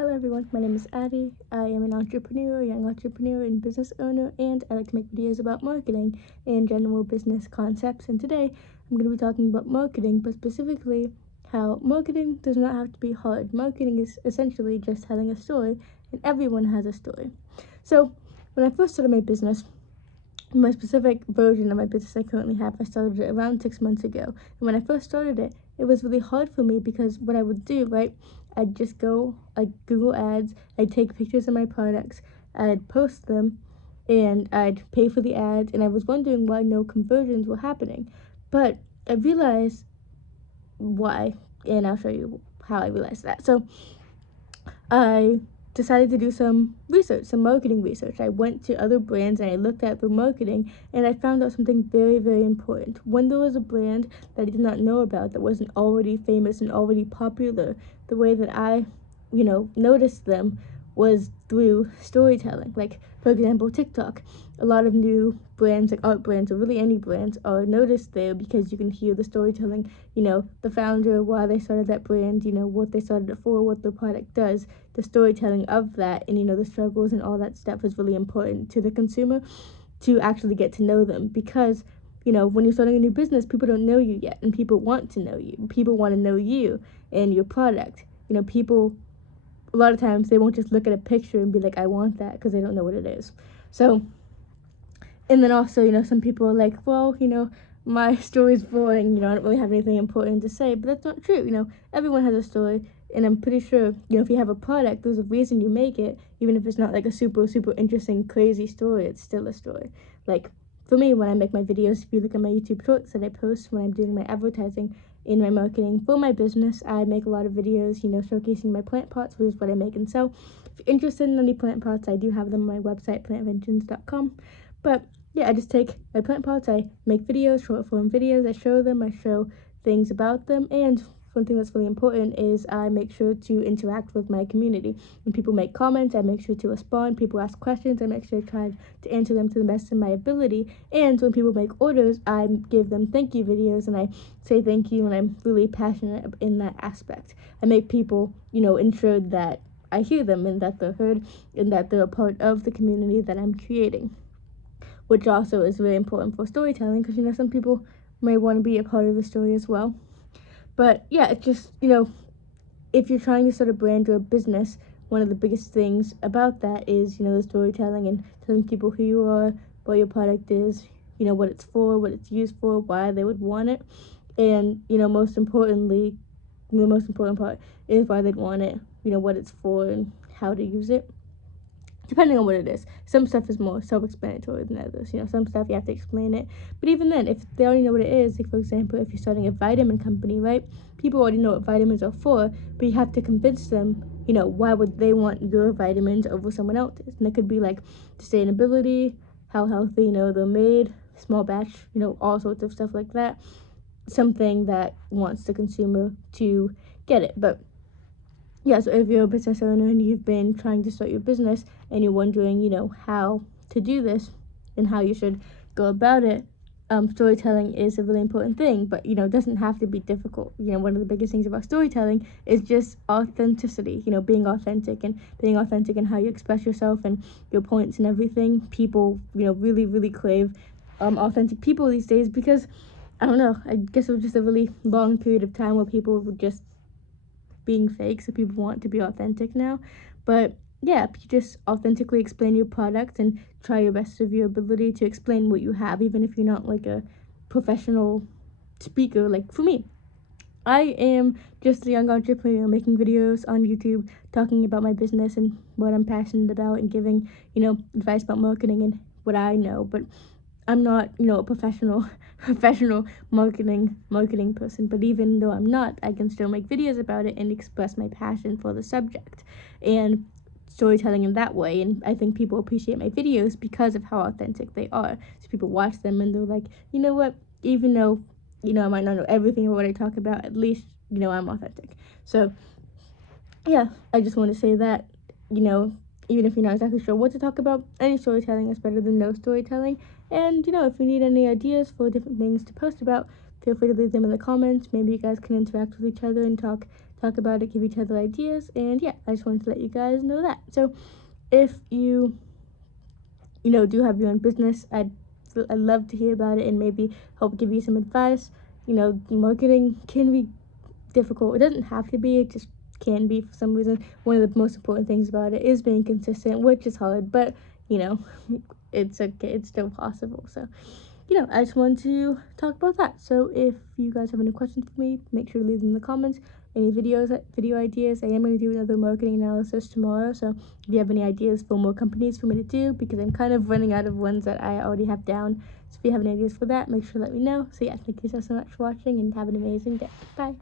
Hello everyone, my name is Addie. I am an entrepreneur, young entrepreneur and business owner, and I like to make videos about marketing and general business concepts. And today I'm going to be talking about marketing, but specifically how marketing does not have to be hard. Marketing is essentially just telling a story, and everyone has a story. So when I first started my business, my specific version of my business I currently have, I started it around 6 months ago. And when I first started it, it was really hard for me because what I would do, right, I'd just go, like, Google Ads, I'd take pictures of my products, I'd post them, and I'd pay for the ads, and I was wondering why no conversions were happening. But I realized why, and I'll show you how I realized that. So I decided to do some research, some marketing research. I went to other brands and I looked at their marketing, and I found out something very, very important. When there was a brand that I did not know about that wasn't already famous and already popular, the way that I, noticed them was through storytelling. Like, for example, TikTok. A lot of new brands, like art brands or really any brands, are noticed there because you can hear the storytelling, the founder, why they started that brand, what they started it for, what the product does. The storytelling of that and, the struggles and all that stuff is really important to the consumer to actually get to know them because, when you're starting a new business, people don't know you yet and people want to know you. People want to know you and your product. People, a lot of times, they won't just look at a picture and be like, I want that, because they don't know what it is. So, and then also, some people are like, well, my story's boring, I don't really have anything important to say, but that's not true. Everyone has a story, and I'm pretty sure, if you have a product, there's a reason you make it, even if it's not like a super, super interesting, crazy story, it's still a story. Like, for me, when I make my videos, if you look at my YouTube shorts that I post when I'm doing my advertising in my marketing for my business, I make a lot of videos, showcasing my plant pots, which is what I make and sell. If you're interested in any plant pots, I do have them on my website, plantinventions.com. But yeah, I just take my plant pots, I make videos, short form videos, I show them, I show things about them, and one thing that's really important is I make sure to interact with my community. When people make comments, I make sure to respond. People ask questions, I make sure to try to answer them to the best of my ability. And when people make orders, I give them thank you videos and I say thank you, and I'm really passionate in that aspect. I make people, ensure that I hear them and that they're heard and that they're a part of the community that I'm creating, which also is very important for storytelling because, some people may want to be a part of the story as well. But yeah, it's just, if you're trying to start a brand or a business, one of the biggest things about that is, the storytelling and telling people who you are, what your product is, what it's for, what it's used for, why they would want it. And, most importantly, the most important part is why they'd want it, what it's for and how to use it, depending on what it is. Some stuff is more self-explanatory than others. Some stuff you have to explain it. But even then, if they already know what it is, like for example, if you're starting a vitamin company, right? People already know what vitamins are for, but you have to convince them, why would they want your vitamins over someone else's? And it could be like sustainability, how healthy, they're made, small batch, all sorts of stuff like that. Something that wants the consumer to get it. But yeah, so if you're a business owner and you've been trying to start your business and you're wondering, how to do this and how you should go about it, storytelling is a really important thing, but, it doesn't have to be difficult. One of the biggest things about storytelling is just authenticity, being authentic and how you express yourself and your points and everything. People, really, really crave authentic people these days because, I don't know, I guess it was just a really long period of time where people were just being fake, so people want to be authentic now. But yeah, you just authentically explain your product and try your best of your ability to explain what you have, even if you're not like a professional speaker. Like for me, I am just a young entrepreneur making videos on YouTube talking about my business and what I'm passionate about and giving, advice about marketing and what I know. But I'm not, a professional marketing person. But even though I'm not, I can still make videos about it and express my passion for the subject and storytelling in that way. And I think people appreciate my videos because of how authentic they are. So people watch them and they're like, you know what? Even though, I might not know everything about what I talk about, at least, I'm authentic. So yeah, I just want to say that, even if you're not exactly sure what to talk about, any storytelling is better than no storytelling. And, if you need any ideas for different things to post about, feel free to leave them in the comments. Maybe you guys can interact with each other and talk talk about it, give each other ideas, and yeah, I just wanted to let you guys know that. So if you do have your own business, I'd love to hear about it and maybe help give you some advice. Marketing can be difficult. It doesn't have to be, it just can be for some reason. One of the most important things about it is being consistent, which is hard, but it's okay, it's still possible. So I just wanted to talk about that. So if you guys have any questions for me, make sure to leave them in the comments. Any video ideas, I am going to do another marketing analysis tomorrow. So if you have any ideas for more companies for me to do, because I'm kind of running out of ones that I already have down. So if you have any ideas for that, make sure to let me know. So yeah, thank you so much for watching and have an amazing day. Bye.